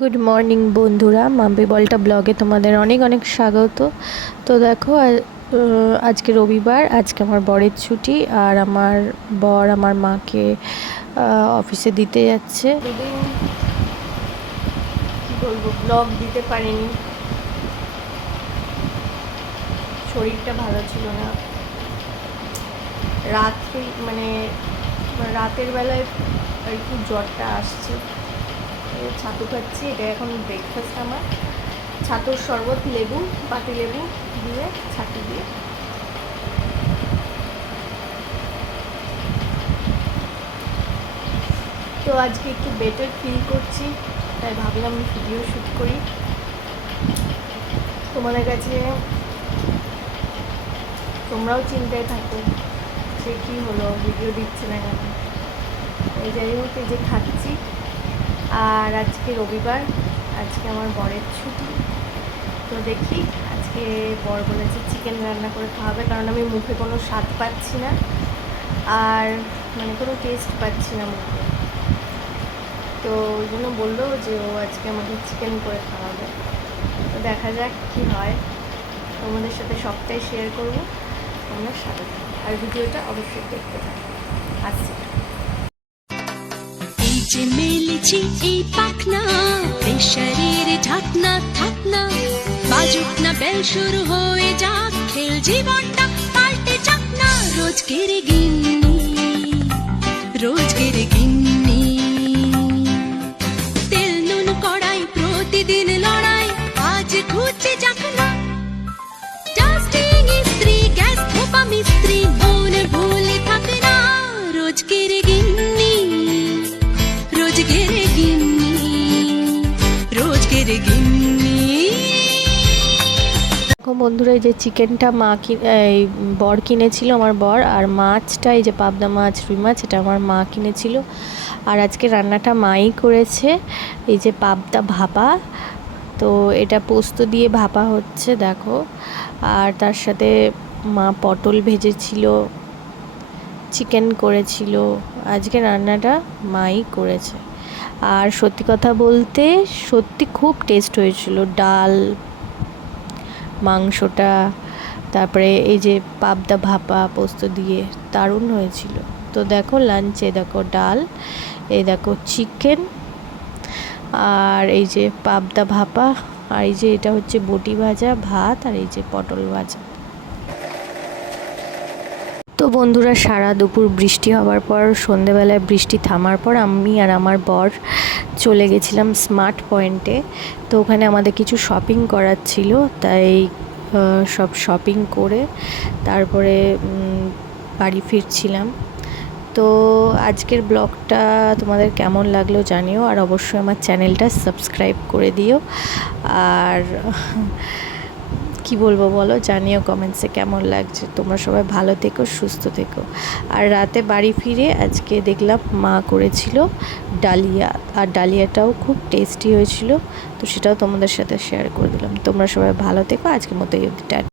Good morning বন্ধুরা, মাম্পি বলটা ব্লগে তোমাদের অনেক অনেক স্বাগত। তো দেখো আজকে রবিবার, আজকে আমার বরের ছুটি, আর আমার বর আমার মাকে অফিসে দিতে যাচ্ছে। দুদিন কী বলবো, ব্লগ দিতে পারিনি, শরীরটা ভালো ছিল না। রাতের বেলায় আর কি জ্বরটা আসছে। ছাতু খাচ্ছি, এটা এখন ব্রেকফাস্ট আমার। ছাতুর শরবত, লেবু, পাতি লেবু দিয়ে, ছাতু দিয়ে। তো আজকে একটু বেটার ফিল করছি, তাই ভাবলাম ভিডিও শ্যুট করি তোমাদের কাছে। তোমরাও চিন্তায় থাকো সে কী হলো, ভিডিও দিচ্ছে না কেন। এই যাই হোক, এই যে খাচ্ছি। আর আজকে রবিবার, আজকে আমার বরের ছুটি। তো দেখি, আজকে বর বলেছে চিকেন রান্না করে খাওয়াবে, কারণ আমি মুখে কোনো স্বাদ পাচ্ছি না, আর কোনো টেস্ট পাচ্ছি না মুখে। তো ওই জন্য বললো যে ও আজকে আমাকে চিকেন করে খাওয়াবে। তো দেখা যাক কী হয়, তোমাদের সাথে সবটাই শেয়ার করবো। তোমরা সাথে থাকো, আর ভিডিওটা অবশ্যই দেখতে থাকো। আসছি। এই যে মেলেছি এই পাখনা, প্রেশারের ঢাকনা থাকনা, বাজুক না বেল, শুরু হয়ে যাক খেল, জীবনটা পাল্টে যাক না। রোজকের গিন্নি, রোজকের গিন্নি, তেল নুন কড়াই, প্রতিদিন লড়াই, আজ ঘুচে যাক না। ডাস্টিং ইস্ত্রি, গ্যাস ধোপা মিস্ত্রি, মন ভুলে থাকে না। রোজকের গিন্নি, রোজকের গিন্নি, রোজকের গিন্নি। দেখো বন্ধুরা, এই যে চিকেনটা এই বর কিনেছিল, আমার বর। আর মাছটা, এই যে পাবদা মাছ, রুই মাছ, এটা আমার মা কিনেছিল। আর আজকে রান্নাটা মাই করেছে। এই যে পাবদা ভাপা, তো এটা পোস্ত দিয়ে ভাপা হচ্ছে দেখো। আর তার সাথে মা পটল ভেজেছিল, চিকেন করেছিল। আজকে রান্নাটা মাই করেছে। আর সত্যি কথা বলতে সত্যি খুব টেস্ট হয়েছিল। ডাল, মাংসটা, তারপরে এই যে পাবদা ভাপা পোস্ত দিয়ে, দারুণ হয়েছিল। তো দেখো লাঞ্চে, দেখো ডাল, এই দেখো চিকেন, আর এই যে পাবদা ভাপা, আর এই যে এটা হচ্ছে বটি ভাজা, ভাত, আর এই যে পটল ভাজা। তো বন্ধুরা, সারা দুপুর বৃষ্টি হওয়ার পর, সন্ধেবেলায় বৃষ্টি থামার পর আমি আর আমার বর চলে গেছিলাম স্মার্ট পয়েন্টে। তো ওখানে আমাদের কিছু শপিং করার ছিল, তাই সব শপিং করে তারপরে বাড়ি ফিরছিলাম। তো আজকের ব্লগটা তোমাদের কেমন লাগলো জানিও, আর অবশ্যই আমার চ্যানেলটা সাবস্ক্রাইব করে দিও। আর কি বলবো বলো, জানিও কমেন্টসে কেমন লাগছে। তোমরা সবাই ভালো থেকো, সুস্থ থেকো। আর রাতে বাড়ি ফিরে আজকে দেখলাম মা করেছিল ডালিয়া, আর ডালিয়াটাও খুব টেস্টি হয়েছিল। তো সেটাও তোমাদের সাথে শেয়ার করে দিলাম। তোমরা সবাই ভালো থেকো, আজকের মতো এই অবধি।